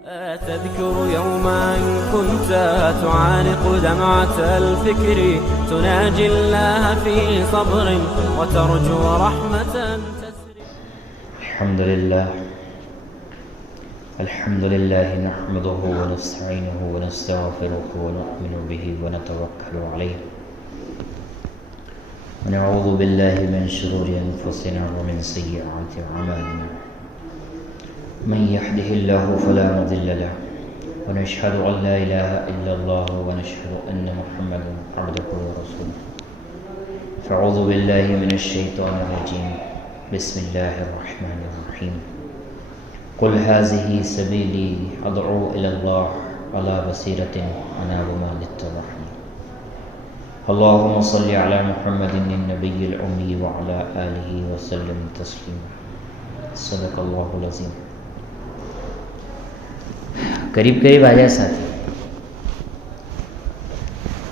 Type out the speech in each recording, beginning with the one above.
تذكر يوما كنت تعانق دمعة الفكر تناجي الله في صبر وترجو رحمة تسري. الحمد لله نحمده ونستعينه ونستغفره ونؤمن به ونتوكل عليه ونعوذ بالله من شرور أنفسنا ومن سيئات أعمالنا من يهده الله فلا مضل له ونشهد أن لا إله إلا الله ونشهد أن محمدا عبده ورسوله فأعوذ بالله من الشيطان الرجيم بسم الله الرحمن الرحيم قل هذه سبيلي أدعو إلى الله على بصيرة أنا ومن اتبعني اللهم صل على محمد النبي الأمي وعلى آله وسلم تسليما صدق الله العظيم. قریب قریب آ جائے ساتھی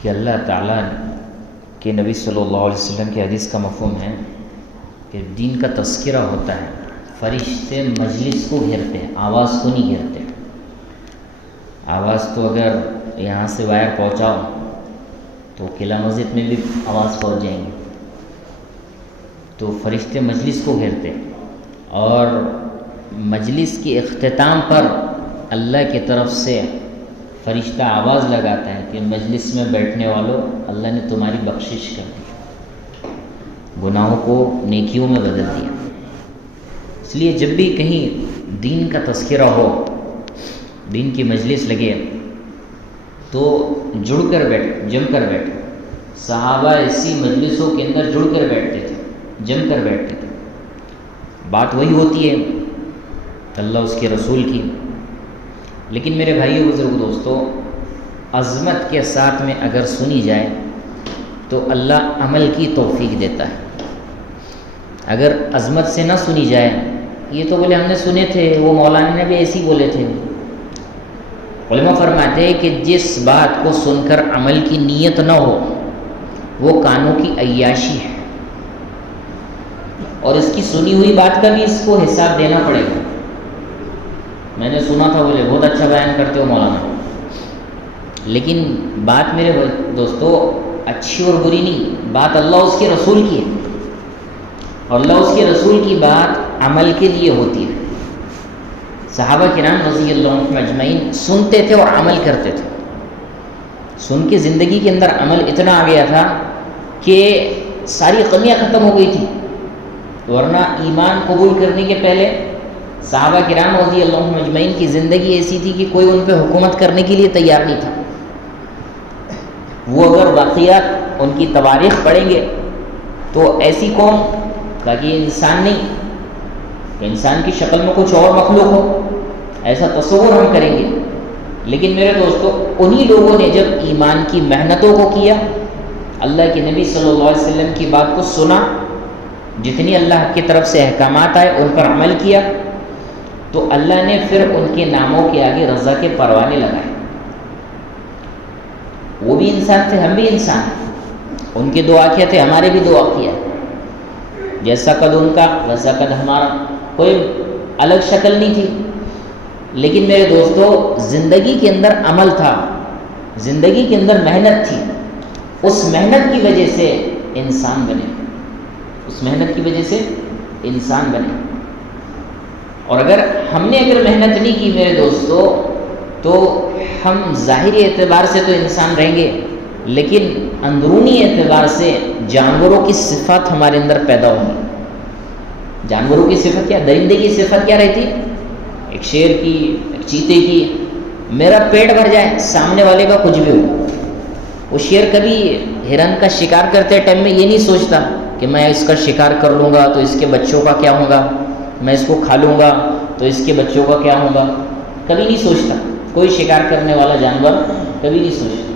کہ اللہ تعالیٰ کے نبی صلی اللہ علیہ وسلم کی حدیث کا مفہوم ہے کہ دین کا تذکرہ ہوتا ہے، فرشتے مجلس کو گھیرتے ہیں، آواز کو نہیں گھیرتے. آواز تو اگر یہاں سے وائر پہنچاؤ تو قلعہ مسجد میں بھی آواز پہنچ جائیں گے. تو فرشتے مجلس کو گھیرتے اور مجلس کی اختتام پر اللہ کی طرف سے فرشتہ آواز لگاتا ہے کہ مجلس میں بیٹھنے والوں، اللہ نے تمہاری بخشش کر دی، گناہوں کو نیکیوں میں بدل دیا. اس لیے جب بھی کہیں دین کا تذکرہ ہو، دین کی مجلس لگے تو جڑ کر بیٹھ، جم کر بیٹھ. صحابہ ایسی مجلسوں کے اندر جڑ کر بیٹھتے تھے، جم کر بیٹھتے تھے. بات وہی ہوتی ہے اللہ اس کے رسول کی. لیکن میرے بھائیو بزرگ دوستو، عظمت کے ساتھ میں اگر سنی جائے تو اللہ عمل کی توفیق دیتا ہے. اگر عظمت سے نہ سنی جائے، یہ تو بولے ہم نے سنے تھے، وہ مولانا نے بھی ایسے ہی بولے تھے. علماء فرماتے ہیں کہ جس بات کو سن کر عمل کی نیت نہ ہو وہ کانوں کی عیاشی ہے، اور اس کی سنی ہوئی بات کا بھی اس کو حساب دینا پڑے گا. میں نے سنا تھا، بولے بہت اچھا بیان کرتے ہو مولانا، لیکن بات میرے دوستو اچھی اور بری نہیں، بات اللہ اس کے رسول کی ہے، اور اللہ اس کے رسول کی بات عمل کے لیے ہوتی ہے. صحابہ کرام رضی اللہ عنہم اجمعین سنتے تھے اور عمل کرتے تھے. سن کے زندگی کے اندر عمل اتنا آ گیا تھا کہ ساری کمیاں ختم ہو گئی تھی. ورنہ ایمان قبول کرنے کے پہلے صحابہ کرام رضی اللہ عنہم اجمعین کی زندگی ایسی تھی کہ کوئی ان پہ حکومت کرنے کے لیے تیار نہیں تھا. وہ اگر واقعات ان کی تواریخ پڑھیں گے تو ایسی قوم کا کہ انسان نہیں، انسان کی شکل میں کچھ اور مخلوق ہو، ایسا تصور ہم کریں گے. لیکن میرے دوستو، انہی لوگوں نے جب ایمان کی محنتوں کو کیا، اللہ کے نبی صلی اللہ علیہ وسلم کی بات کو سنا، جتنی اللہ کی طرف سے احکامات آئے ان پر عمل کیا، تو اللہ نے پھر ان کے ناموں کے آگے رضا کے پروانے لگائے. وہ بھی انسان تھے، ہم بھی انسان ہیں. ان کی دو آنکھیں تھے، ہمارے بھی دو آنکھیں ہیں. جیسا قد ان کا ویسا قد ہمارا، کوئی الگ شکل نہیں تھی. لیکن میرے دوستو، زندگی کے اندر عمل تھا، زندگی کے اندر محنت تھی. اس محنت کی وجہ سے انسان بنے، اس محنت کی وجہ سے انسان بنے. اور اگر ہم نے محنت نہیں کی میرے دوستو، تو ہم ظاہری اعتبار سے تو انسان رہیں گے، لیکن اندرونی اعتبار سے جانوروں کی صفات ہمارے اندر پیدا ہوگی. جانوروں کی صفت کیا؟ درندے کی صفت کیا رہتی؟ ایک شیر کی، ایک چیتے کی. میرا پیٹ بھر جائے، سامنے والے کا کچھ بھی ہو. وہ شیر کبھی ہرن کا شکار کرتے ٹائم میں یہ نہیں سوچتا کہ میں اس کا شکار کر لوں گا تو اس کے بچوں کا کیا ہوگا، میں اس کو کھا لوں گا تو اس کے بچوں کا کیا ہوگا. کبھی نہیں سوچتا. کوئی شکار کرنے والا جانور کبھی نہیں سوچتا.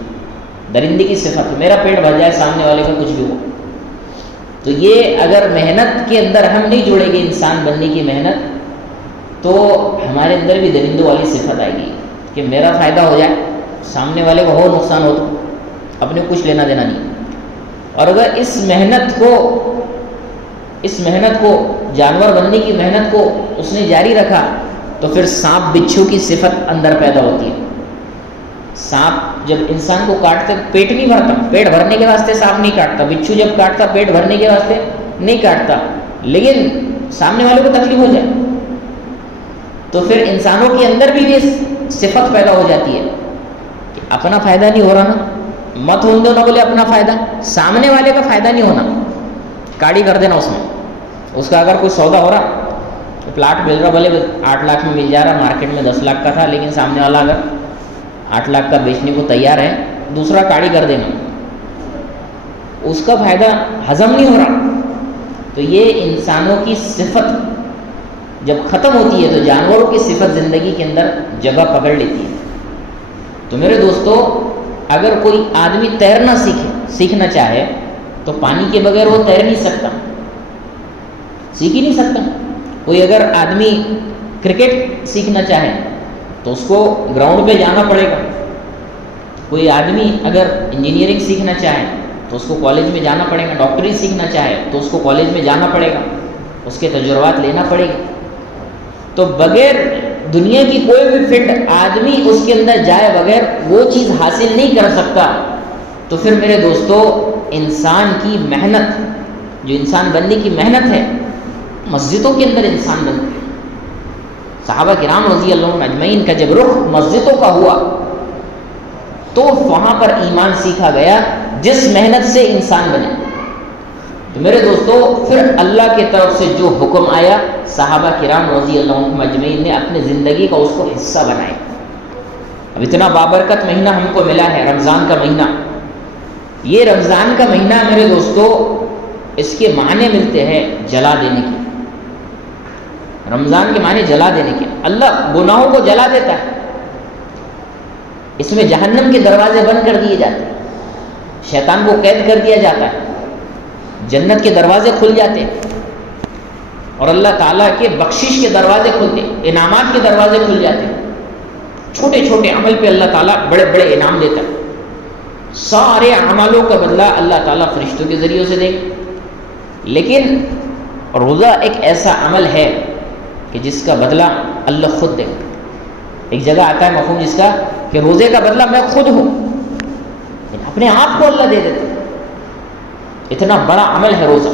درندے کی صفت، میرا پیٹ بھر جائے، سامنے والے کا کچھ بھی ہو. تو یہ اگر محنت کے اندر ہم نہیں جوڑیں گے، انسان بننے کی محنت، تو ہمارے اندر بھی درندوں والی صفت آئے گی کہ میرا فائدہ ہو جائے، سامنے والے کو ہو نقصان ہو تو اپنے کچھ لینا دینا نہیں. اور اگر اس محنت کو جانور بننے کی محنت کو اس نے جاری رکھا تو پھر سانپ بچھو کی صفت اندر پیدا ہوتی ہے. سانپ جب انسان کو کاٹتا پیٹ نہیں بھرتا, پیٹ بھرنے کے واسطے سانپ نہیں کاٹتا. بچھو جب کاٹتا پیٹ بھرنے کے واسطے نہیں کاٹتا, لیکن سامنے والے کو تکلیف ہو جائے تو پھر انسانوں کے اندر بھی یہ صفت پیدا ہو جاتی ہے کہ اپنا فائدہ نہیں ہو رہا نا, مت ہونے دو نہ بولے اپنا فائدہ, سامنے والے کا فائدہ نہیں ہونا, کاڑی کر دینا اس میں. اس کا اگر کوئی سودا ہو رہا, پلاٹ مل رہا بھلے 8 لاکھ میں مل جا رہا, مارکیٹ میں 10 لاکھ کا تھا, لیکن سامنے والا اگر 8 لاکھ کا بیچنے کو تیار ہے, دوسرا کاڑی کر دینا, اس کا فائدہ ہضم نہیں ہو رہا. تو یہ انسانوں کی صفت جب ختم ہوتی ہے تو جانوروں کی صفت زندگی کے اندر جگہ پکڑ لیتی ہے. تو میرے دوستو, اگر کوئی آدمی تیرنا سیکھنا چاہے تو پانی کے بغیر وہ تیر نہیں سکتا, سیکھ ہی نہیں سکتا. کوئی اگر آدمی کرکٹ سیکھنا چاہے تو اس کو گراؤنڈ پہ جانا پڑے گا. کوئی آدمی اگر انجینئرنگ سیکھنا چاہے تو اس کو کالج میں جانا پڑے گا. ڈاکٹری سیکھنا چاہے تو اس کو کالج میں جانا پڑے گا, اس کے تجربات لینا پڑے گا. تو بغیر دنیا کی کوئی بھی فیلڈ آدمی اس کے اندر جائے بغیر وہ چیز حاصل نہیں کر سکتا. تو پھر میرے دوستو, انسان کی محنت, جو انسان بننے کی محنت ہے, مسجدوں کے اندر انسان بنتے ہیں. صحابہ کرام رضی اللہ عنہ اجمعین کا جب رخ مسجدوں کا ہوا تو وہاں پر ایمان سیکھا گیا جس محنت سے انسان بنے. تو میرے دوستو, پھر اللہ کی طرف سے جو حکم آیا, صحابہ کرام رضی اللہ عنہ اجمعین نے اپنے زندگی کا اس کو حصہ بنایا. اب اتنا بابرکت مہینہ ہم کو ملا ہے, رمضان کا مہینہ. یہ رمضان کا مہینہ میرے دوستو, اس کے معنی ملتے ہیں جلا دینے کے. رمضان کے معنی جلا دینے کے. اللہ گناہوں کو جلا دیتا ہے. اس میں جہنم کے دروازے بند کر دیے جاتے ہیں, شیطان کو قید کر دیا جاتا ہے, جنت کے دروازے کھل جاتے ہیں, اور اللہ تعالیٰ کے بخشش کے دروازے کھلتے ہیں, انعامات کے دروازے کھل جاتے ہیں. چھوٹے چھوٹے عمل پہ اللہ تعالیٰ بڑے بڑے انعام دیتا ہے. سارے اعمالوں کا بدلہ اللہ تعالیٰ فرشتوں کے ذریعے سے دے. لیکن روزہ ایک ایسا عمل ہے کہ جس کا بدلہ اللہ خود دے. ایک جگہ آتا ہے مفہوم جس کا کہ روزے کا بدلہ میں خود ہوں, اپنے آپ کو اللہ دے دیتا. اتنا بڑا عمل ہے روزہ.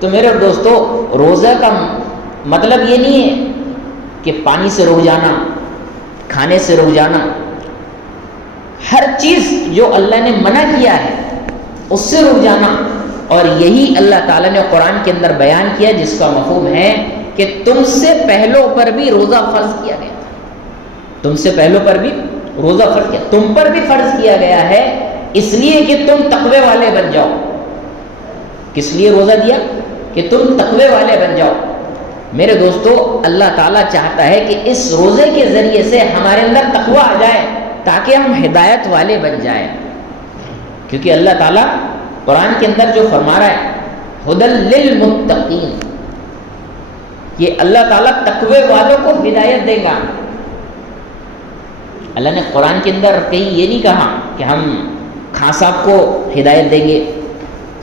تو میرے دوستو, روزہ کا مطلب یہ نہیں ہے کہ پانی سے رک جانا, کھانے سے رک جانا. ہر چیز جو اللہ نے منع کیا ہے اس سے رک جانا. اور یہی اللہ تعالیٰ نے قرآن کے اندر بیان کیا, جس کا مفہوم ہے کہ تم سے پہلوں پر بھی روزہ فرض کیا گیا. تم سے پہلوں پر بھی روزہ فرض کیا, تم پر بھی فرض کیا گیا ہے اس لیے کہ تم تقوی والے بن جاؤ. کس لیے روزہ دیا؟ کہ تم تقوی والے بن جاؤ. میرے دوستو, اللہ تعالیٰ چاہتا ہے کہ اس روزے کے ذریعے سے ہمارے اندر تقوی آ جائے تاکہ ہم ہدایت والے بن جائیں. کیونکہ اللہ تعالیٰ قرآن کے اندر جو فرما رہا ہے ہدی للمتقین, یہ اللہ تعالیٰ تقوی والوں کو ہدایت دے گا. اللہ نے قرآن کے اندر کہیں یہ نہیں کہا کہ ہم خان صاحب کو ہدایت دیں گے,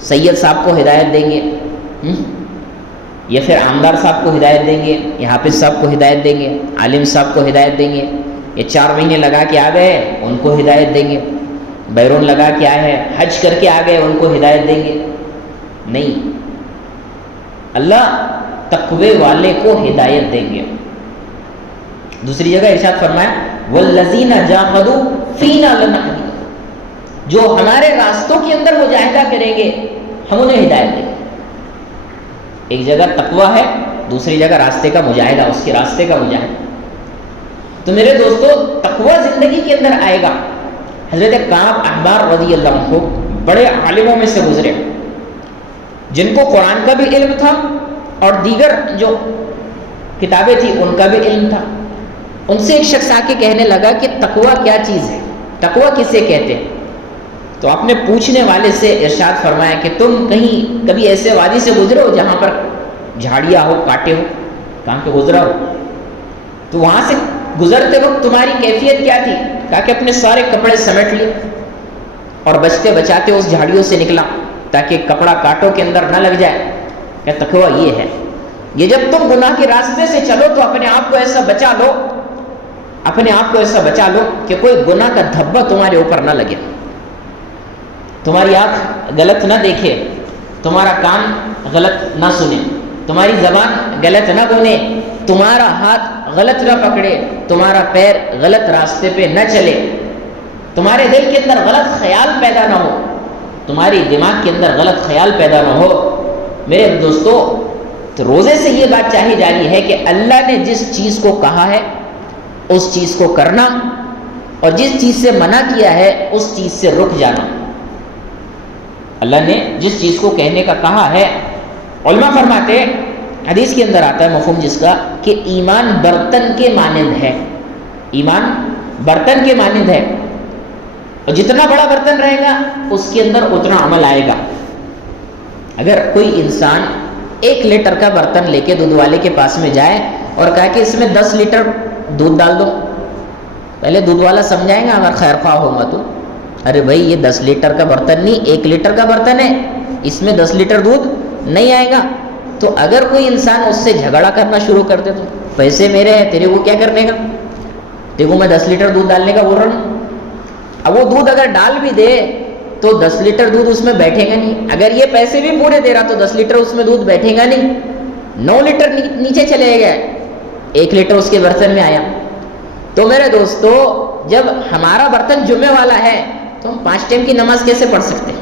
سید صاحب کو ہدایت دیں گے, یا پھر آمدار صاحب کو ہدایت دیں گے, یا حافظ صاحب کو ہدایت دیں گے, عالم صاحب کو ہدایت دیں گے, یہ 4 مہینے لگا کے آ گئے ان کو ہدایت دیں گے, بیرون لگا کے آئے ہیں حج کر کے آ گئے ان کو ہدایت دیں گے. نہیں, اللہ تقوی والے کو ہدایت دیں گے. دوسری جگہ ارشاد فرمایا والذین جاہدوا فینا لنہدینہم, جو ہمارے راستوں کے اندر مجاہدہ کریں گے ہم انہیں ہدایت دیں گے. ایک جگہ تقوی ہے, دوسری جگہ راستے کا مجاہدہ, اس کے راستے کا مجاہدہ. تو میرے دوستو, تقوی زندگی کے اندر آئے گا. حضرت کعب احبار رضی اللہ عنہ بڑے عالموں میں سے گزرے, جن کو قرآن کا بھی علم تھا اور دیگر جو کتابیں تھیں ان کا بھی علم تھا. ان سے ایک شخص آ کے کہنے لگا کہ تقوی کیا چیز ہے, تقوی کسے کہتے ہیں؟ تو اپنے پوچھنے والے سے ارشاد فرمایا کہ تم کہیں کبھی ایسے وادی سے گزرے ہو جہاں پر جھاڑیاں ہو, کانٹے ہو, کہاں پہ گزرا ہو؟ تو وہاں سے گزرتے وقت تمہاری کیفیت کیا تھی؟ کہا کہ اپنے سارے کپڑے سمیٹ لیے اور بچتے بچاتے اس جھاڑیوں سے نکلا تاکہ کپڑا کانٹوں کے اندر نہ لگ جائے. کہ تقوی یہ ہے. یہ جب تم گناہ کے راستے سے چلو تو اپنے آپ کو ایسا بچا لو، اپنے آپ کو ایسا بچا لو کہ کوئی گناہ کا دھبا تمہارے اوپر نہ لگے، تمہاری آنکھ غلط نہ دیکھے، تمہارا کان غلط نہ سنے، تمہاری زبان غلط نہ بولے، تمہارا ہاتھ غلط نہ پکڑے، تمہارا پیر غلط راستے پہ نہ چلے، تمہارے دل کے اندر غلط خیال پیدا نہ ہو، تمہاری دماغ کے اندر غلط خیال پیدا نہ ہو۔ میرے دوستو، تو روزے سے یہ بات چاہی جا رہی ہے کہ اللہ نے جس چیز کو کہا ہے اس چیز کو کرنا، اور جس چیز سے منع کیا ہے اس چیز سے رک جانا۔ اللہ نے جس چیز کو کہنے کا کہا ہے، علماء فرماتے ہیں، حدیث کے اندر آتا ہے مفہوم جس کا، کہ ایمان برتن کے مانند ہے، ایمان برتن کے مانند ہے، اور جتنا بڑا برتن رہے گا اس کے اندر اتنا عمل آئے گا۔ اگر کوئی انسان 1 لیٹر کا برتن لے کے دودھ والے کے پاس میں جائے اور کہا کہ اس میں 10 لیٹر دودھ ڈال دو، پہلے دودھ والا سمجھائے گا اگر خیر خواہ ہوگا تو، ارے بھائی یہ 10 لیٹر کا برتن نہیں 1 لیٹر کا برتن ہے، اس میں 10 لیٹر دودھ نہیں آئے گا۔ تو اگر کوئی انسان اس سے جھگڑا کرنا شروع کر دے تو پیسے میرے ہیں، تیرے کو کیا کرنے کا، تیرے کو میں 10 لیٹر دودھ ڈالنے کا بول رہا ہوں۔ اب وہ دودھ اگر ڈال بھی دے تو 10 لیٹر دودھ اس میں بیٹھے گا نہیں، اگر یہ پیسے بھی پورے دے رہا تو 10 لیٹر اس میں دودھ بیٹھے گا نہیں، 9 لیٹر نیچے چلے گئے، 1 لیٹر اس کے برتن میں آیا۔ تو میرے دوستو، جب ہمارا برتن جمعے والا ہے تو ہم 5 ٹائم کی نماز کیسے پڑھ سکتے ہیں؟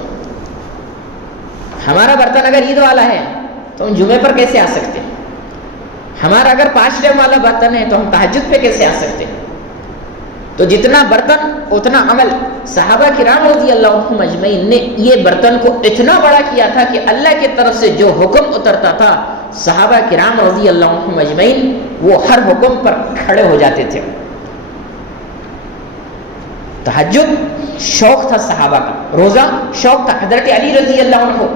ہمارا برتن اگر عید والا ہے تو ہم جمعے پر کیسے آ سکتے ہیں؟ ہمارا اگر 5 ٹائم والا برتن ہے تو ہم تہجد پہ کیسے آ سکتے ہیں؟ تو جتنا برتن اتنا عمل۔ صحابہ کرام رضی اللہ عنہم اجمعین نے یہ برتن کو اتنا بڑا کیا تھا کہ اللہ کی طرف سے جو حکم اترتا تھا، صحابہ کرام رضی اللہ عنہم اجمعین وہ ہر حکم پر کھڑے ہو جاتے تھے۔ تہجد شوق تھا صحابہ کا، روزہ شوق تھا۔ حضرت علی رضی اللہ عنہ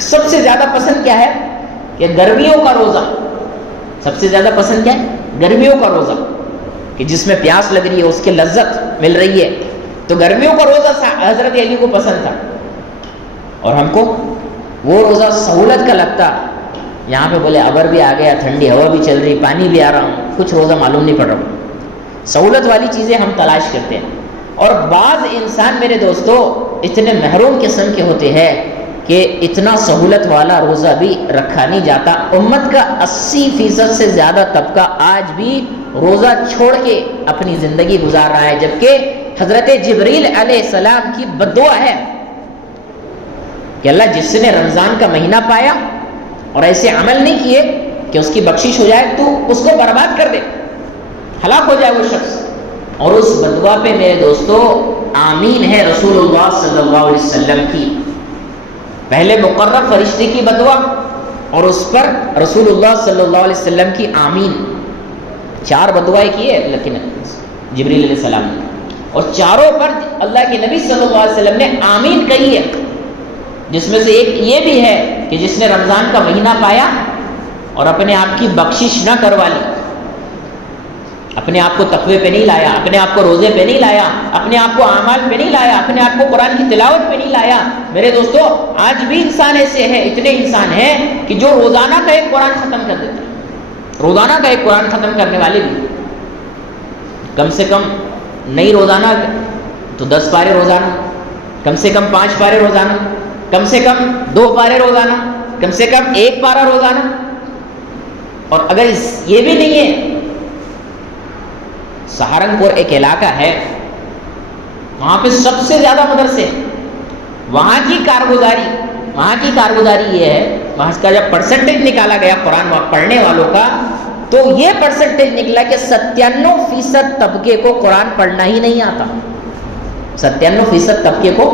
سب سے زیادہ پسند کیا ہے کہ گرمیوں کا روزہ، سب سے زیادہ پسند کیا ہے؟ گرمیوں کا روزہ، کہ جس میں پیاس لگ رہی ہے، اس کی لذت مل رہی ہے، تو گرمیوں کا روزہ حضرت علی کو پسند تھا۔ اور ہم کو وہ روزہ سہولت کا لگتا، یہاں پہ بولے ابر بھی آ گیا، ٹھنڈی ہوا بھی چل رہی، پانی بھی آ رہا ہوں، کچھ روزہ معلوم نہیں پڑ رہا، سہولت والی چیزیں ہم تلاش کرتے ہیں۔ اور بعض انسان میرے دوستو اتنے محروم قسم کے ہوتے ہیں کہ اتنا سہولت والا روزہ بھی رکھا نہیں جاتا۔ امت کا 80% سے زیادہ طبقہ آج بھی روزہ چھوڑ کے اپنی زندگی گزار رہا ہے، جبکہ حضرت جبریل علیہ السلام کی بددعا ہے کہ اللہ جس نے رمضان کا مہینہ پایا اور ایسے عمل نہیں کیے کہ اس کی بخشش ہو جائے، تو اس کو برباد کر دے، ہلاک ہو جائے وہ شخص۔ اور اس بددعا پہ میرے دوستو آمین ہے رسول اللہ صلی اللہ علیہ وسلم کی، پہلے مقرر فرشتے کی بددعا اور اس پر رسول اللہ صلی اللہ علیہ وسلم کی آمین۔ 4 بددعائیں کی ہے لیکن جبریل علیہ السلام نے، اور چاروں پر اللہ کے نبی صلی اللہ علیہ وسلم نے آمین کہی ہے، جس میں سے ایک یہ بھی ہے کہ جس نے رمضان کا مہینہ پایا اور اپنے آپ کی بخشش نہ کروا لی، اپنے آپ کو تقوی پہ نہیں لایا، اپنے آپ کو روزے پہ نہیں لایا، اپنے آپ کو اعمال پہ نہیں لایا، اپنے آپ کو قرآن کی تلاوت پہ نہیں لایا۔ میرے دوستو آج بھی انسان ایسے ہیں، اتنے انسان ہیں کہ جو روزانہ کا ایک قرآن ختم کر دیتے ہیں، روزانہ کا ایک قرآن ختم کرنے والے بھی کم سے کم نہیں روزانہ تو 10 پارے روزانہ، کم سے کم 5 پارے روزانہ، کم سے کم 2 پارے روزانہ، کم سے کم 1 پارا روزانہ۔ اور اگر یہ بھی نہیں ہے، سہارنپور ایک علاقہ ہے، وہاں پہ سب سے زیادہ مدرسے، وہاں کی کارگزاری یہ ہے، وہاں کا جب پرسنٹیج نکالا گیا قرآن پڑھنے والوں کا، تو یہ پرسنٹیج نکلا کہ 97% طبقے کو قرآن پڑھنا ہی نہیں آتا، 97% طبقے کو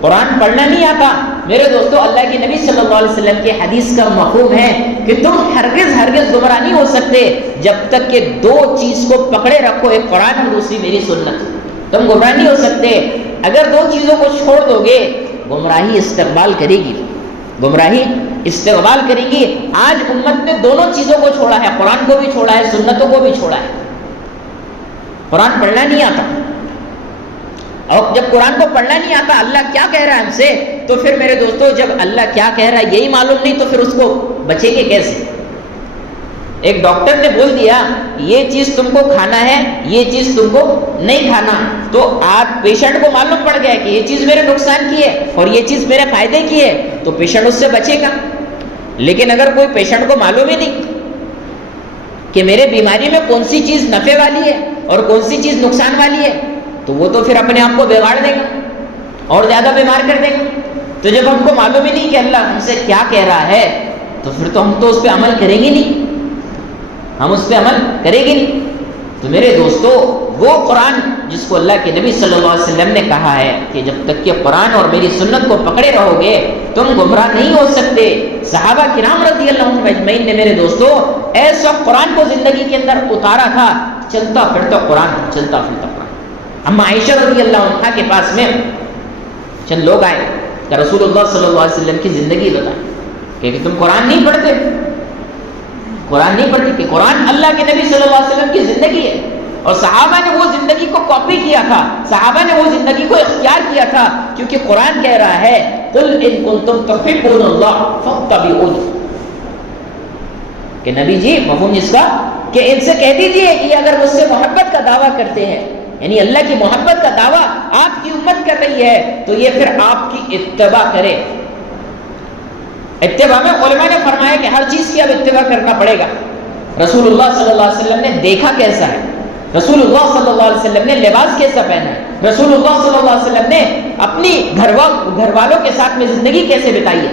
قرآن پڑھنا نہیں آتا۔ میرے دوستو اللہ کے نبی صلی اللہ علیہ وسلم کی حدیث کا مفہوم ہے کہ تم ہرگز گمراہ نہیں ہو سکتے جب تک کہ 2 چیز کو پکڑے رکھو، ایک قرآن اور دوسری میری سنت، تم گمراہ نہیں ہو سکتے۔ اگر 2 چیزوں کو چھوڑ دو گے گمراہی استقبال کرے گی، گمراہی استقبال کرے گی۔ آج امت نے دونوں چیزوں کو چھوڑا ہے، قرآن کو بھی چھوڑا ہے، سنتوں کو بھی چھوڑا ہے، قرآن پڑھنا نہیں آتا۔ اور جب قرآن کو پڑھنا نہیں آتا، اللہ کیا کہہ رہا ہے ہم سے، تو پھر میرے دوستو جب اللہ کیا کہہ رہا ہے یہی معلوم نہیں، تو پھر اس کو بچیں گے کیسے؟ ایک ڈاکٹر نے بول دیا یہ چیز تم کو کھانا ہے، یہ چیز تم کو نہیں کھانا، تو آپ پیشنٹ کو معلوم پڑ گیا کہ یہ چیز میرے نقصان کی ہے اور یہ چیز میرے فائدے کی ہے، تو پیشنٹ اس سے بچے گا۔ لیکن اگر کوئی پیشنٹ کو معلوم ہی نہیں کہ میرے بیماری میں کون سی چیز نفع والی ہے اور کون سی چیز نقصان والی ہے، تو وہ تو پھر اپنے آپ کو بگاڑ دے گا اور زیادہ بیمار کر دے گا۔ تو جب ہم کو معلوم ہی نہیں کہ اللہ ہم سے کیا کہہ رہا ہے، تو پھر تو ہم تو اس پہ عمل کریں گے نہیں، ہم اس پہ عمل کریں گے نہیں۔ تو میرے دوستو، وہ قرآن جس کو اللہ کے نبی صلی اللہ علیہ وسلم نے کہا ہے کہ جب تک کہ قرآن اور میری سنت کو پکڑے رہو گے تم گمراہ نہیں ہو سکتے۔ صحابہ کرام رضی اللہ عنہم اجمعین نے میرے دوستو ایسا قرآن کو زندگی کے اندر اتارا تھا، چلتا پھرتا قرآن، چلتا پھرتا قرآن۔ اما عائشہ رضی اللہ عنہا کے پاس میں چند لوگ آئے کہ رسول اللہ صلی اللہ علیہ وسلم کی زندگی بتائیں کہ تم قرآن نہیں پڑھتے، قرآن نہیں پڑھتے، کہ قرآن اللہ کے نبی صلی اللہ علیہ وسلم کی زندگی ہے، اور صحابہ نے وہ زندگی کو کاپی کیا تھا، صحابہ نے وہ زندگی کو اختیار کیا تھا، کیونکہ قرآن کہہ رہا ہے قل ان کنتم تحبون اللہ فاتبعونی، کہ نبی جی مفہوم اس کا کہ ان سے کہہ دیجئے کہ اگر مجھ سے محبت کا دعویٰ کرتے ہیں، یعنی اللہ کی محبت کا دعویٰ آپ کی امت کر رہی ہے، تو یہ پھر آپ کی اتباع کرے۔ اتباع میں علماء نے فرمایا کہ ہر چیز کی اب اتباع کرنا پڑے گا۔ رسول اللہ صلی اللہ علیہ وسلم نے دیکھا کیسا ہے، رسول اللہ صلی اللہ علیہ وسلم نے لباس کیسا پہنا ہے، رسول اللہ صلی اللہ علیہ وسلم نے اپنی گھر والوں کے ساتھ میں زندگی کیسے بتائی ہے،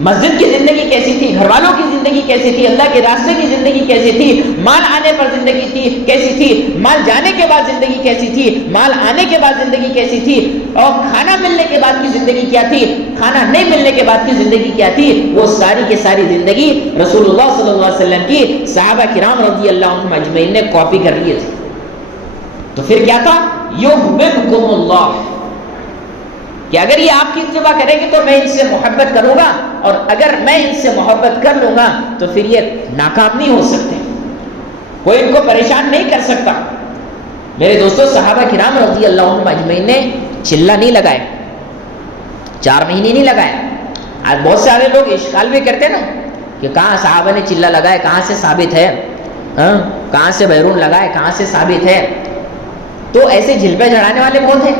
مسجد کی زندگی کیسی تھی، گھر والوں کی زندگی کیسی تھی، اللہ کے راستے کی زندگی کیسی تھی، مال آنے پر زندگی تھی کیسی تھی، مال جانے کے بعد زندگی کیسی تھی، مال آنے کے بعد زندگی کیسی تھی، اور کھانا ملنے کے بعد کی زندگی کیا تھی، کھانا نہیں ملنے کے بعد کی زندگی کیا تھی، وہ ساری کی ساری زندگی رسول اللہ صلی اللہ علیہ وسلم کی صحابہ کرام رضی اللہ عنہم اجمعین نے کاپی کر لی تھی۔ تو پھر کیا تھا، یحببکم اللہ، کہ اگر یہ آپ کی اتباع کریں گے تو میں ان سے محبت کروں گا، اور اگر میں ان سے محبت کر لوں گا تو پھر یہ ناکام نہیں ہو سکتے، کوئی ان کو پریشان نہیں کر سکتا۔ میرے دوستو، صحابہ کرام رضی اللہ عنہم اجمعین نے چلہ نہیں لگائے، 4 مہینے نہیں لگائے۔ آج بہت سارے لوگ اشکال بھی کرتے نا کہ کہاں صحابہ نے چلہ لگائے، کہاں سے ثابت ہے، کہاں سے بیرون لگائے، کہاں سے ثابت ہے؟ تو ایسے جھلپے جھڑانے والے بہت ہیں،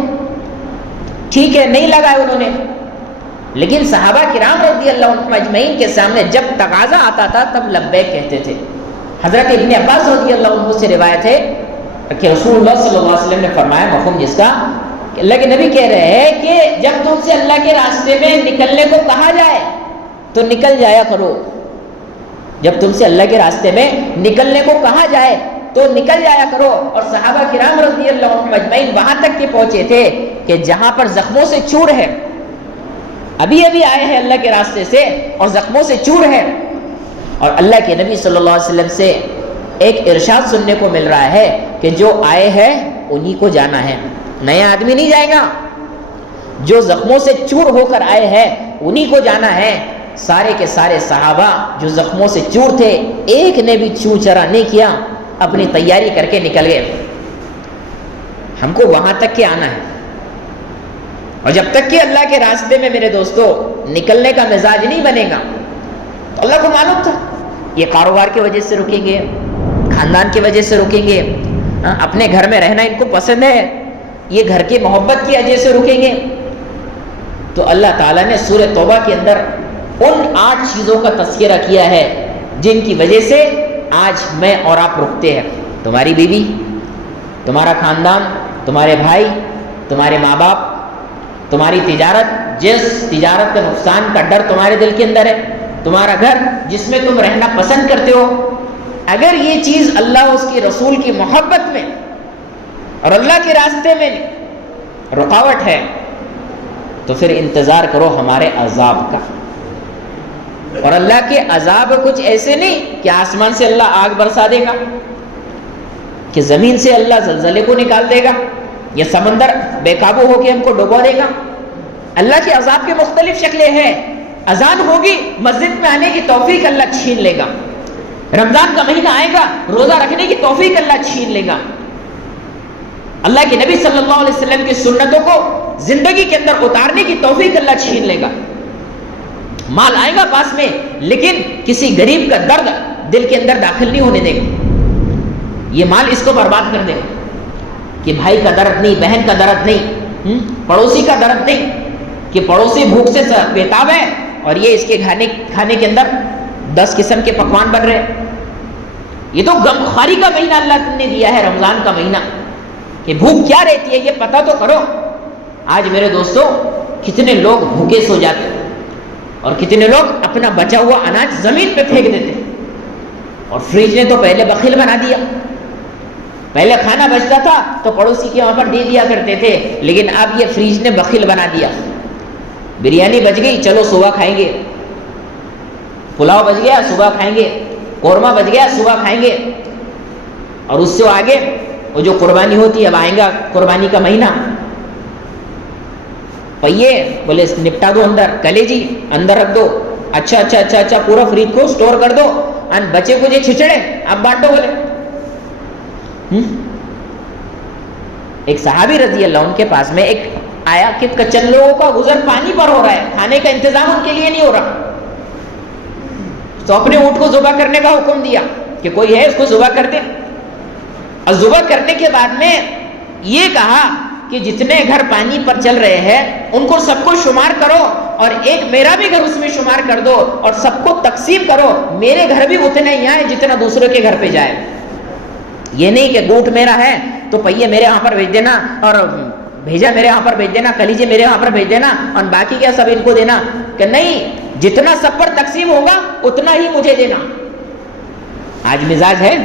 ٹھیک ہے نہیں لگائے انہوں نے، لیکن صحابہ کرام رضی اللہ عنہم اجمعین کے سامنے جب تقاضا آتا تھا تب لبیک کہتے تھے۔ حضرت ابن عباس رضی اللہ عنہ سے روایت ہے کہ رسول اللہ صلی اللہ علیہ وسلم نے فرمایا، مفہوم جس کا کہ اللہ کے نبی کہہ رہے ہیں کہ جب تم سے اللہ کے راستے میں نکلنے کو کہا جائے تو نکل جایا کرو، جب تم سے اللہ کے راستے میں نکلنے کو کہا جائے تو نکل جایا کرو۔ اور صحابہ کرام رضی اللہ عنہم اجمعین وہاں تک کے پہنچے تھے کہ جہاں پر زخموں سے چور ہے، ابھی آئے ہیں اللہ کے راستے سے اور زخموں سے چور ہے، اور اللہ کے نبی صلی اللہ علیہ وسلم سے ایک ارشاد سننے کو مل رہا ہے کہ جو آئے ہیں انہی کو جانا ہے، نیا آدمی نہیں جائے گا، جو زخموں سے چور ہو کر آئے ہیں انہی کو جانا ہے۔ سارے کے سارے صحابہ جو زخموں سے چور تھے، ایک نے بھی چوں چرا نہیں کیا، اپنی تیاری کر کے نکل گئے۔ ہم کو وہاں تک کے آنا ہے، اور جب تک کہ اللہ کے راستے میں میرے دوستو نکلنے کا مزاج نہیں بنے گا، تو اللہ کو معلوم تھا یہ کاروبار کی وجہ سے رکیں گے، خاندان کی وجہ سے رکیں گے، اپنے گھر میں رہنا ان کو پسند ہے، یہ گھر کی محبت کی وجہ سے رکیں گے۔ تو اللہ تعالیٰ نے سورہ توبہ کے اندر ان 8 چیزوں کا تذکرہ کیا ہے جن کی وجہ سے آج میں اور آپ رکتے ہیں۔ تمہاری بیوی، تمہارا خاندان، تمہارے بھائی، تمہارے ماں باپ، تمہاری تجارت، جس تجارت کا نقصان کا ڈر تمہارے دل کے اندر ہے، تمہارا گھر جس میں تم رہنا پسند کرتے ہو، اگر یہ چیز اللہ اس کی رسول کی محبت میں اور اللہ کے راستے میں رکاوٹ ہے تو پھر انتظار کرو ہمارے عذاب کا۔ اور اللہ کے عذاب کچھ ایسے نہیں کہ آسمان سے اللہ آگ برسا دے گا، کہ زمین سے اللہ زلزلے کو نکال دے گا، یا سمندر بے قابو ہو کے ہم کو ڈبو دے گا۔ اللہ کے عذاب کی مختلف شکلیں ہیں۔ اذان ہوگی، مسجد میں آنے کی توفیق اللہ چھین لے گا۔ رمضان کا مہینہ آئے گا، روزہ رکھنے کی توفیق اللہ چھین لے گا۔ اللہ کے نبی صلی اللہ علیہ وسلم کی سنتوں کو زندگی کے اندر اتارنے کی توفیق اللہ چھین لے گا۔ مال آئے گا پاس میں، لیکن کسی غریب کا درد دل کے اندر داخل نہیں ہونے دے گا، یہ مال اس کو برباد کر دے گا کہ بھائی کا درد نہیں، بہن کا درد نہیں، پڑوسی کا درد نہیں، کہ پڑوسی بھوک سے بےتاب ہے اور یہ اس کے کھانے کے اندر 10 قسم کے پکوان بن رہے ہیں۔ یہ تو غم خواری کا مہینہ اللہ نے دیا ہے، رمضان کا مہینہ، کہ بھوک کیا رہتی ہے یہ پتہ تو کرو۔ آج میرے دوستو کتنے لوگ بھوکے سو جاتے اور کتنے لوگ اپنا بچا ہوا اناج زمین پہ پھینک دیتے، اور فریج نے تو پہلے بخیل بنا دیا۔ پہلے کھانا بچتا تھا تو پڑوسی کے وہاں پر دے دیا کرتے تھے، لیکن اب یہ فریج نے بخیل بنا دیا۔ بریانی بچ گئی، چلو صبح کھائیں گے، پلاؤ بچ گیا صبح کھائیں گے، قورمہ بچ گیا صبح کھائیں گے، اور اس سے آگے وہ جو قربانی ہوتی ہے، اب آئیں گا قربانی کا مہینہ، پہیے بولے نپٹا دو اندر، کلیجی اندر رکھ دو، اچھا پورا فریج کو سٹور کر دو، اور بچے کو جو چھچڑے آپ بانٹ دو بولے۔ ایک صحابی رضی اللہ عنہ کے پاس میں ایک آیا کہ چند لوگوں کا گزر پانی پر ہو رہا ہے، کھانے کا انتظام ان کے لیے نہیں ہو رہا، تو اپنے اونٹ کو ذبح کرنے کا حکم دیا کہ کوئی ہے اس کو ذبح کر دے، اور ذبح کرنے کے بعد میں یہ کہا کہ جتنے گھر پانی پر چل رہے ہیں ان کو سب کو شمار کرو، اور ایک میرا بھی گھر اس میں شمار کر دو، اور سب کو تقسیم کرو، میرے گھر بھی اتنا ہی آئے جتنا دوسروں کے گھر پہ جائے۔ یہ نہیں کہ گوٹ میرا ہے تو پہیے میرے یہاں پر بھیج دینا، اور بھیجا میرے یہاں پر بھیج دینا، کلیجے میرے یہاں پر بھیج دینا، اور باقی کیا سب ان کو دینا، کہ نہیں، جتنا سب پر تقسیم ہوگا اتنا ہی مجھے دینا۔ آج مزاج ہے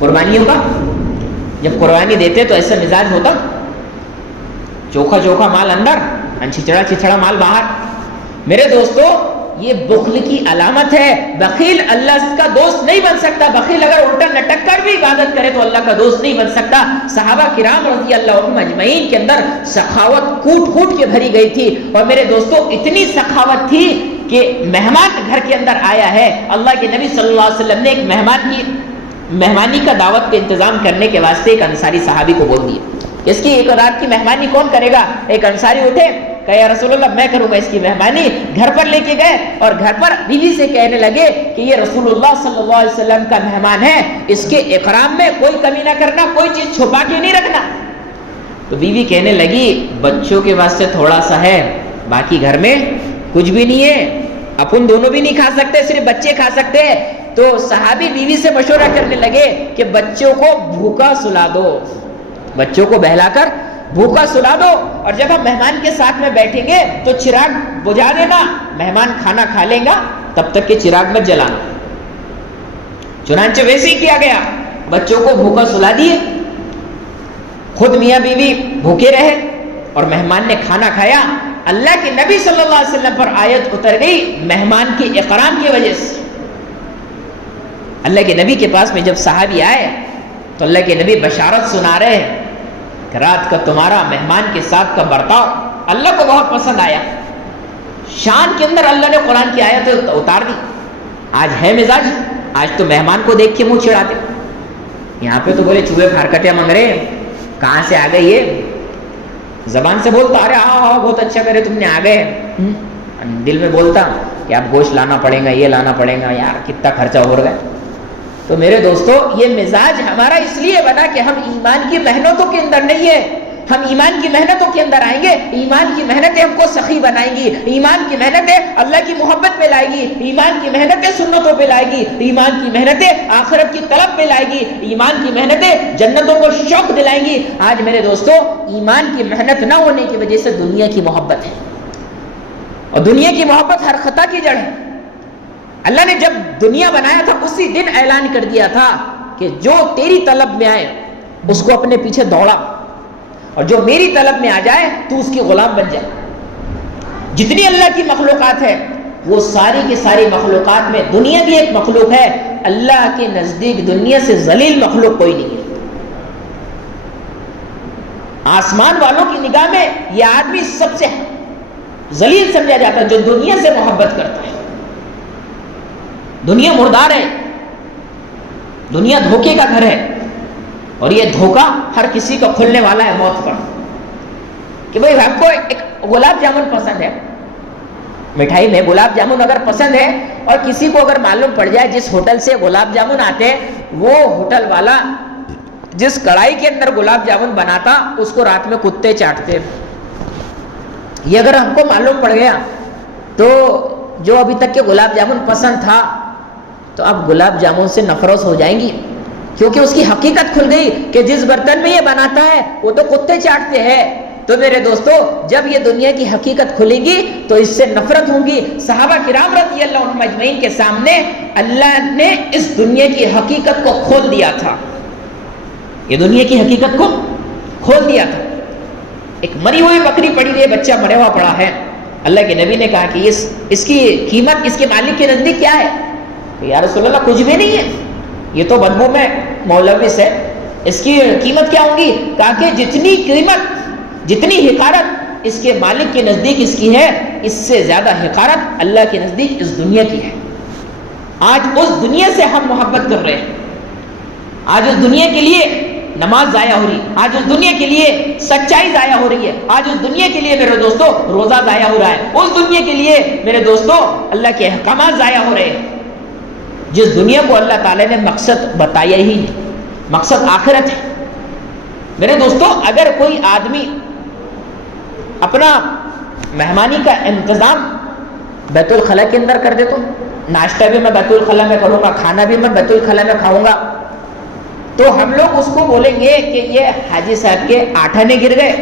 قربانیوں کا، جب قربانی دیتے تو ایسا مزاج ہوتا، چوکھا مال اندر، چھچڑا مال باہر۔ میرے دوستو یہ بخل کی علامت ہے۔ بخیل اللہ کا دوست نہیں بن سکتا، بخیل اگر الٹا لٹک کر بھی عبادت کرے تو اللہ کا دوست نہیں بن سکتا۔ صحابہ کرام رضی اللہ عنہم اجمعین کے اندر سخاوت کوٹ کے بھری گئی تھی، اور میرے دوستو اتنی سخاوت تھی کہ مہمان گھر کے اندر آیا ہے، اللہ کے نبی صلی اللہ علیہ وسلم نے ایک مہمانی کا دعوت کا انتظام کرنے کے واسطے ایک انصاری صحابی کو بول دیا، اس کی ایک رات کی مہمانی کون کرے گا؟ ایک انصاری اٹھے، کہ یا رسول اللہ میں کروں گا اس کی مہمانی۔ گھر پر لے کے گئے اور گھر پر بیوی سے کہنے لگے کہ یہ رسول اللہ صلی اللہ علیہ وسلم کا مہمان ہے، اس کے اکرام میں کوئی کمی نہ کرنا، کوئی چیز چھپا کے نہیں رکھنا۔ تو بیوی کہنے لگی بچوں کے واسطے تھوڑا سا ہے، باقی گھر میں کچھ بھی نہیں ہے، اپن دونوں بھی نہیں کھا سکتے، صرف بچے کھا سکتے ہیں۔ تو صحابی بیوی سے مشورہ کرنے لگے کہ بچوں کو بھوکا سلا دو، بچوں کو بہلا کر بھوکا سلا دو، اور جب ہم مہمان کے ساتھ میں بیٹھیں گے تو چراغ بجھا دینا، مہمان کھانا کھا لیں گا تب تک کہ چراغ مت جلانا۔ چنانچہ ویسے ہی کیا گیا، بچوں کو بھوکا سلا دیے، خود میاں بیوی بھوکے رہے، اور مہمان نے کھانا کھایا۔ اللہ کے نبی صلی اللہ علیہ وسلم پر آیت اتر گئی مہمان کے اکرام کی وجہ سے۔ اللہ کے نبی کے پاس میں جب صحابی آئے تو اللہ کے نبی بشارت سنا رہے ہیں کہ رات کا تمہارا مہمان کے ساتھ کا برتاؤ اللہ کو بہت پسند آیا۔ شان کے اندر اللہ نے قرآن کی آیت اتار دی۔ آج ہے مزاج، آج تو مہمان کو دیکھ کے منہ چڑھاتے، یہاں پہ تو بولے چوہے پھارکٹے مانگ رہے ہیں، کہاں سے آ گئے یہ؟ زبان سے بولتا ارے آؤ بہت اچھا کرے تم نے آ گئے، دل میں بولتا کہ اب گوشت لانا پڑے گا، یہ لانا پڑے گا، یار کتنا خرچہ ہو رہا ہے۔ تو میرے دوستو یہ مزاج ہمارا اس لیے بنا کہ ہم ایمان کی محنتوں کے اندر نہیں ہے، ہم ایمان کی محنتوں کے اندر آئیں گے، ایمان کی محنتیں ہم کو سخی بنائیں گی، ایمان کی محنتیں اللہ کی محبت پہ لائے گی، ایمان کی محنتیں سنتوں پہ لائے گی، ایمان کی محنتیں آخرت کی طلب پہ لائے گی، ایمان کی محنتیں جنتوں کو شوق دلائیں گی۔ آج میرے دوستو ایمان کی محنت نہ ہونے کی وجہ سے دنیا کی محبت ہے، اور دنیا کی محبت ہر خطا کی جڑ ہے۔ اللہ نے جب دنیا بنایا تھا اسی دن اعلان کر دیا تھا کہ جو تیری طلب میں آئے اس کو اپنے پیچھے دوڑا، اور جو میری طلب میں آ جائے تو اس کی غلام بن جائے۔ جتنی اللہ کی مخلوقات ہے وہ ساری کی ساری مخلوقات میں دنیا بھی ایک مخلوق ہے، اللہ کے نزدیک دنیا سے ذلیل مخلوق کوئی نہیں ہے۔ آسمان والوں کی نگاہ میں یہ آدمی سب سے ذلیل سمجھا جاتا ہے جو دنیا سے محبت کرتا ہے۔ دنیا مردار ہے، دنیا دھوکے کا گھر ہے، اور یہ دھوکہ ہر کسی کا کھلنے والا ہے موت پر، کہ بھئی آپ کو ایک گلاب جامن پسند ہے، مٹھائی میں گلاب جامن اگر پسند ہے اور کسی کو اگر معلوم پڑ جائے جس ہوٹل سے گلاب جامن آتے وہ ہوٹل والا جس کڑھائی کے اندر گلاب جامن بناتا اس کو رات میں کتے چاٹتے، یہ اگر ہم کو معلوم پڑ گیا تو جو ابھی تک کے گلاب جامن پسند تھا تو اب گلاب جامن سے نفرت ہو جائیں گی، کیونکہ اس کی حقیقت کھل گئی کہ جس برتن میں یہ بناتا ہے وہ تو کتے چاٹتے ہیں۔ تو میرے دوستو جب یہ دنیا کی حقیقت کھلے گی تو اس سے نفرت ہوگی۔ صحابہ کرام رضی اللہ عنہم اجمعین کے سامنے اللہ نے اس دنیا کی حقیقت کو کھول دیا تھا، یہ دنیا کی حقیقت کو کھول دیا تھا۔ ایک مری ہوئی بکری پڑی ہوئی، بچہ مرا ہوا پڑا ہے، اللہ کے نبی نے کہا کہ اس کی قیمت اس کے مالک کے نزدیک کیا ہے؟ یا رسول اللہ کچھ بھی نہیں ہے، یہ تو بدبو میں ملوث ہے، اس کی قیمت کیا ہوگی؟ کہا کہ جتنی قیمت جتنی حقارت اس کے مالک کے نزدیک اس کی ہے اس سے زیادہ حقارت اللہ کے نزدیک اس دنیا کی ہے۔ آج اس دنیا سے ہم محبت کر رہے ہیں، آج اس دنیا کے لیے نماز ضائع ہو رہی ہے، آج اس دنیا کے لیے سچائی ضائع ہو رہی ہے، آج اس دنیا کے لیے میرے دوستو روزہ ضائع ہو رہا ہے، اس دنیا کے لیے میرے دوستو اللہ کے احکامات ضائع ہو رہے ہیں، جس دنیا کو اللہ تعالیٰ نے مقصد بتایا ہی نہیں، مقصد آخرت ہے۔ میرے دوستو اگر کوئی آدمی اپنا مہمانی کا انتظام بیت الخلا کے اندر کر دے تو ناشتہ بھی میں بیت الخلا میں کروں گا، کھانا بھی میں بیت الخلا میں کھاؤں گا، تو ہم لوگ اس کو بولیں گے کہ یہ حاجی صاحب کے 8 آنے گر گئے،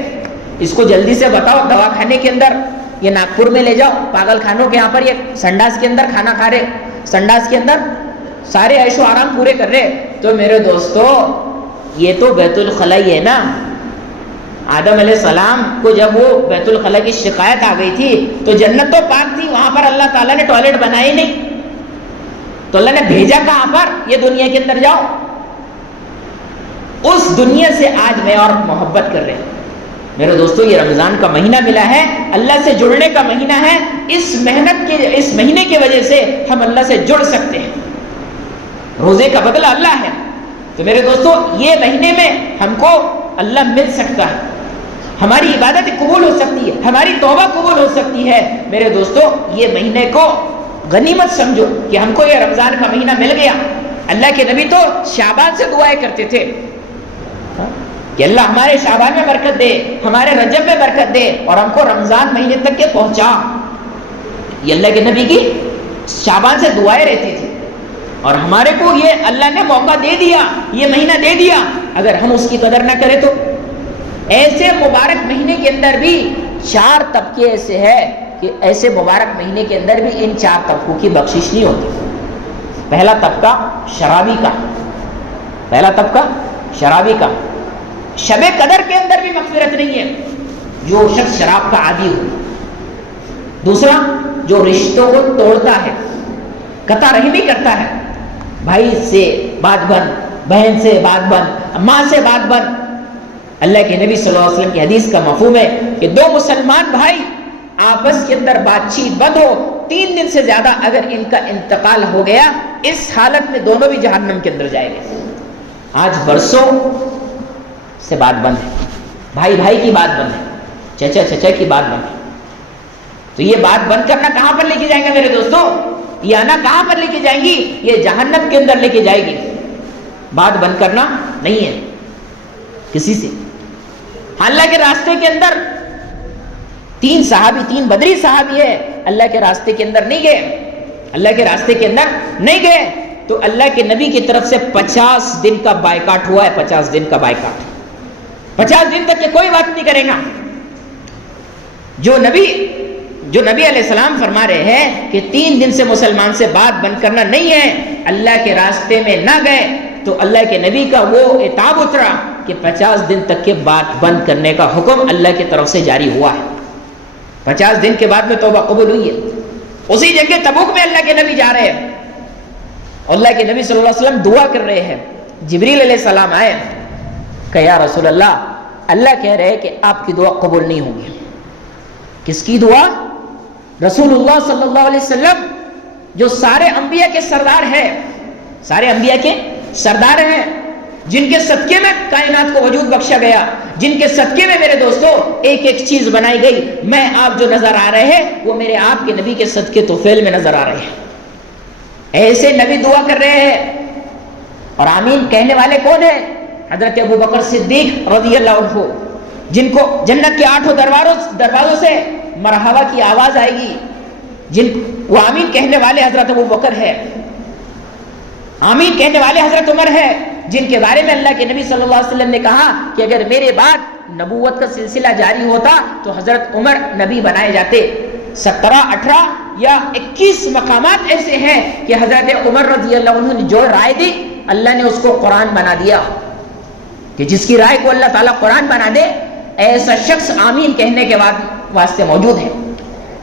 اس کو جلدی سے بتاؤ دوا خانے کے اندر، یہ ناگپور میں لے جاؤ، پاگل خانوں کے یہاں پر یہ سنڈاس کے اندر کھانا کھا رہے، سنڈاس کے اندر سارے عیش و آرام پورے کر رہے۔ تو میرے دوستو یہ تو بیت الخلا ہی ہے نا۔ آدم علیہ السلام کو جب وہ بیت الخلا کی شکایت آ گئی تھی تو جنت تو پاک تھی، وہاں پر اللہ تعالیٰ نے ٹوائلٹ بنائی نہیں، تو اللہ نے بھیجا کہاں پر؟ یہ دنیا کے اندر جاؤ۔ اس دنیا سے آج میں اور محبت کر رہے ہیں۔ میرے دوستو یہ رمضان کا مہینہ ملا ہے، اللہ سے جڑنے کا مہینہ ہے، اس مہینے کی وجہ سے ہم اللہ سے جڑ سکتے ہیں، روزے کا بدلہ اللہ ہے۔ تو میرے دوستو یہ مہینے میں ہم کو اللہ مل سکتا ہے، ہماری عبادت قبول ہو سکتی ہے، ہماری توبہ قبول ہو سکتی ہے۔ میرے دوستو یہ مہینے کو غنیمت سمجھو کہ ہم کو یہ رمضان کا مہینہ مل گیا۔ اللہ کے نبی تو شعبان سے دعائیں کرتے تھے کہ اللہ ہمارے شعبان میں برکت دے، ہمارے رجب میں برکت دے اور ہم کو رمضان مہینے تک کے پہنچا۔ یہ اللہ کے نبی کی شعبان سے دعائیں رہتی تھی، اور ہمارے کو یہ اللہ نے موقع دے دیا، یہ مہینہ دے دیا، اگر ہم اس کی قدر نہ کریں تو۔ ایسے مبارک مہینے کے اندر بھی 4 طبقے ایسے ہیں کہ ایسے مبارک مہینے کے اندر بھی ان 4 طبقوں کی بخشش نہیں ہوتی۔ پہلا طبقہ شرابی کا، پہلا طبقہ شرابی کا، شب قدر کے اندر بھی مغفرت نہیں ہے، جو شخص شراب کا عادی ہو۔ دوسرا جو رشتوں کو توڑتا ہے، قطع رحمی کرتا ہے، بھائی سے بات بند، بہن سے بات بند، ماں سے بات بند۔ اللہ کے نبی صلی اللہ علیہ وسلم کی حدیث کا مفہوم ہے کہ 2 مسلمان بھائی آپس کے اندر بات چیت بند ہو، 3 دن سے زیادہ اگر ان کا انتقال ہو گیا، اس حالت میں دونوں بھی جہنم کے اندر جائیں گے۔ آج برسوں سے بات بند ہے، بھائی بھائی کی بات بند ہے، چچا چچا کی بات بند ہے، تو یہ بات بند کرنا کہاں پر لے کے جائیں گے میرے دوستو؟ یہ آنا کہاں پر لے کے جائیں گی؟ یہ جہنم کے اندر لے کے جائے گی۔ بات بند کرنا نہیں ہے کسی سے۔ اللہ کے راستے کے اندر 3 بدری صحابی ہے، اللہ کے راستے کے اندر نہیں گئے، اللہ کے راستے کے اندر نہیں گئے، تو اللہ کے نبی کی طرف سے 50 دن کا بائیکاٹ ہوا ہے، 50 دن کا بائیکاٹ، 50 دن تک یہ کوئی بات نہیں کرے گا۔ جو نبی علیہ السلام فرما رہے ہیں کہ 3 دن سے مسلمان سے بات بند کرنا نہیں ہے، اللہ کے راستے میں نہ گئے تو اللہ کے نبی کا وہ عتاب اترا کہ 50 دن تک کے بات بند کرنے کا حکم اللہ کی طرف سے جاری ہوا ہے۔ 50 دن کے بعد میں توبہ قبول ہوئی ہے۔ اسی جگہ تبوک میں اللہ کے نبی جا رہے ہیں، اللہ کے نبی صلی اللہ علیہ وسلم دعا کر رہے ہیں، جبریل علیہ السلام آئے کہ یا رسول اللہ کہہ رہے کہ آپ کی دعا قبول نہیں ہوگی۔ کس کی دعا؟ رسول اللہ صلی اللہ علیہ وسلم جو سارے انبیاء کے سردار ہیں، سارے انبیاء کے سردار ہیں، جن کے صدقے میں کائنات کو وجود بخشا گیا، جن کے صدقے میں میرے دوستو ایک ایک چیز بنائی گئی، میں آپ جو نظر آ رہے ہیں وہ میرے آپ کے نبی کے صدقے توفیل میں نظر آ رہے ہیں۔ ایسے نبی دعا کر رہے ہیں، اور آمین کہنے والے کون ہیں؟ حضرت ابو بکر صدیق رضی اللہ عنہ، جن کو جنت کے 8 دروازوں سے مرحبا کی آواز آئے گی، وہ آمین کہنے والے حضرت ابو بکر ہے، آمین کہنے والے حضرت عمر ہے، جن کے بارے میں اللہ کے نبی صلی اللہ علیہ وسلم نے کہا کہ اگر میرے بعد نبوت کا سلسلہ جاری ہوتا تو حضرت عمر نبی بنائے جاتے۔ 17، 18 یا 21 مقامات ایسے ہیں کہ حضرت عمر رضی اللہ عنہ نے جو رائے دی اللہ نے اس کو قرآن بنا دیا، کہ جس کی رائے کو اللہ تعالیٰ قرآن بنا دے ایسا شخص آمین کہنے کے واسطے موجود ہے۔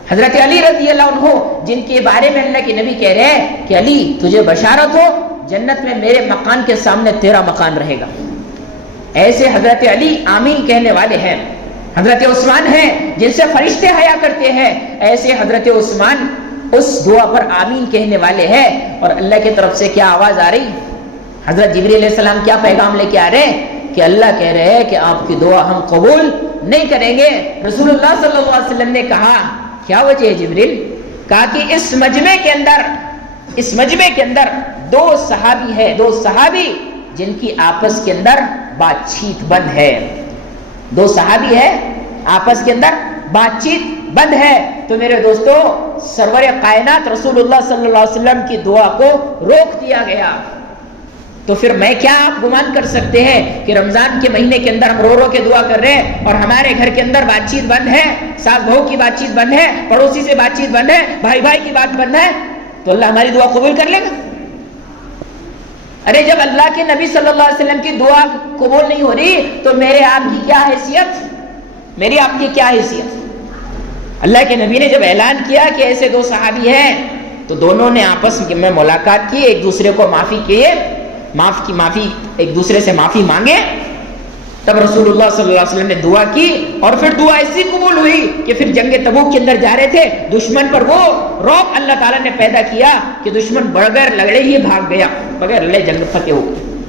حضرت علی رضی اللہ عنہ، جن کے بارے میں اللہ کے نبی کہہ رہے ہیں کہ علی تجھے بشارت ہو جنت میں میرے مکان کے سامنے تیرا مکان رہے گا، ایسے حضرت علی آمین کہنے والے ہیں۔ حضرت عثمان ہیں جن سے فرشتے حیا کرتے ہیں، ایسے حضرت عثمان اس دعا پر آمین کہنے والے ہیں۔ اور اللہ کی طرف سے کیا آواز آ رہی؟ حضرت جبریل علیہ السلام کیا پیغام لے کے آ رہے ہیں کہ اللہ کہہ رہے ہیں کہ آپ کی دعا ہم قبول نہیں کریں گے۔ رسول اللہ صلی اللہ علیہ وسلم نے کہا کیا وجہ ہے جبریل؟ کہا کہ اس مجمع کے اندر 2 صحابی ہے، 2 صحابی جن کی آپس کے اندر بات چیت بند ہے، 2 صحابی ہے آپس کے اندر بات چیت بند ہے۔ تو میرے دوستو سرور کائنات رسول اللہ صلی اللہ علیہ وسلم کی دعا کو روک دیا گیا، تو پھر میں کیا آپ گمان کر سکتے ہیں کہ رمضان کے مہینے کے اندر ہم رو رو کے دعا کر رہے ہیں اور ہمارے گھر کے اندر بات چیت بند ہے، ساس بہو کی بات چیت بند ہے، پڑوسی سے بات چیت بند ہے، بھائی بھائی کی بات بند ہے، تو اللہ ہماری دعا قبول کر لے گا؟ ارے جب اللہ کے نبی صلی اللہ علیہ وسلم کی دعا قبول نہیں ہو رہی تو میرے آپ کی کیا حیثیت، میری آپ کی کیا حیثیت؟ اللہ کے نبی نے جب اعلان کیا کہ ایسے 2 صحابی ہیں تو دونوں نے آپس میں ملاقات کی، ایک دوسرے کو معافی کیے، ایک دوسرے سے معافی مانگے، تب رسول اللہ صلی اللہ علیہ وسلم نے دعا کی، اور پھر دعا ایسی قبول ہوئی کہ پھر جنگ تبوک کے اندر جا رہے تھے، دشمن پر وہ رعب اللہ تعالیٰ نے پیدا کیا کہ دشمن بغیر لڑے ہی بھاگ گیا، بغیر لڑے جنگ فتح ہو گئی۔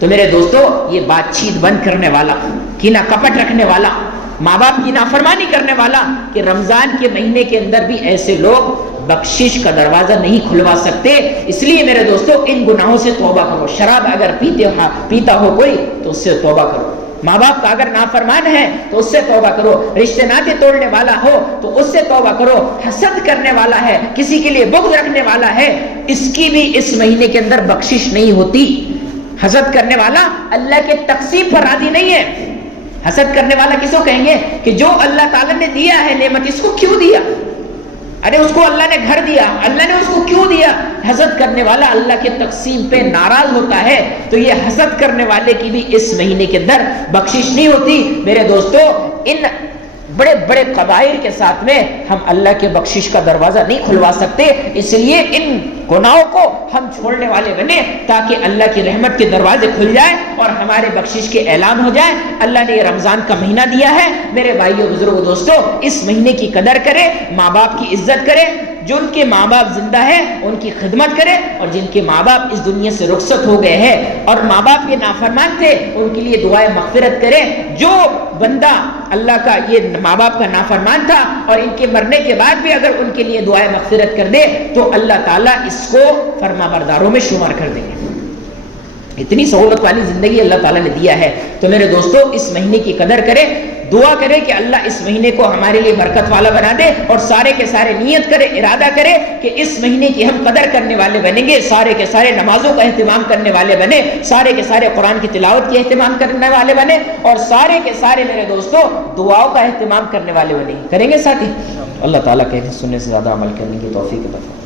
تو میرے دوستو یہ بات چیت بند کرنے والا، کینہ کپٹ رکھنے والا، ماں باپ کی نافرمانی کرنے والا، کہ رمضان کے مہینے کے اندر بھی ایسے لوگ بخشش کا دروازہ نہیں کھلوا سکتے۔ اس لیے میرے دوستو ان گناہوں سے توبہ کرو۔ شراب اگر پیتا ہو کوئی تو اس سے توبہ کرو، ماں باپ کا اگر نافرمان ہے تو اس سے توبہ کرو، رشتے ناطے توڑنے والا ہو تو اس سے توبہ کرو، حسد کرنے والا ہے، کسی کے لیے بغض رکھنے والا ہے، اس کی بھی اس مہینے کے اندر بخشش نہیں ہوتی۔ حسد کرنے والا اللہ کے تقسیم پر راضی نہیں ہے۔ حسد کرنے والا کس کو کہیں گے کہ جو اللہ تعالیٰ نے دیا ہے نعمت اس کو کیوں دیا؟ ارے اس کو اللہ نے گھر دیا، اللہ نے اس کو کیوں دیا؟ حسد کرنے والا اللہ کے تقسیم پہ ناراض ہوتا ہے، تو یہ حسد کرنے والے کی بھی اس مہینے کے اندر بخشش نہیں ہوتی۔ میرے دوستو ان بڑے بڑے قبائل کے ساتھ میں ہم اللہ کے بخشش کا دروازہ نہیں کھلوا سکتے، اس لیے ان گناہوں کو ہم چھوڑنے والے بنے تاکہ اللہ کی رحمت کے دروازے کھل جائیں اور ہمارے بخشش کے اعلان ہو جائے۔ اللہ نے یہ رمضان کا مہینہ دیا ہے، میرے بھائیو بزرگو دوستو اس مہینے کی قدر کرے، ماں باپ کی عزت کرے، جو ان کے ماں باپ زندہ ہیں ان کی خدمت کرے، اور جن کے ماں باپ اس دنیا سے رخصت ہو گئے ہیں اور ماں باپ کے نافرمان تھے ان کے لیے دعائیں مغفرت کرے۔ جو بندہ اللہ کا یہ ماں باپ کا نافرمان تھا اور ان کے مرنے کے بعد بھی اگر ان کے لیے دعائیں مغفرت کر دے تو اللہ تعالیٰ اس کو فرما برداروں میں شمار کر دیں گے۔ اتنی سہولت والی زندگی اللہ تعالیٰ نے دیا ہے، تو میرے دوستو اس مہینے کی قدر کرے، دعا کرے کہ اللہ اس مہینے کو ہمارے لیے برکت والا بنا دے، اور سارے کے سارے نیت کرے، ارادہ کرے کہ اس مہینے کی ہم قدر کرنے والے بنیں گے، سارے کے سارے نمازوں کا اہتمام کرنے والے بنے، سارے کے سارے قرآن کی تلاوت کی اہتمام کرنے والے بنے، اور سارے کے سارے میرے دوستو دعاؤں کا اہتمام کرنے والے بنے۔ کریں گے ساتھی؟ اللہ تعالیٰ کہتے ہیں سننے سے زیادہ عمل کرنے کی توفیق عطا فرمائے۔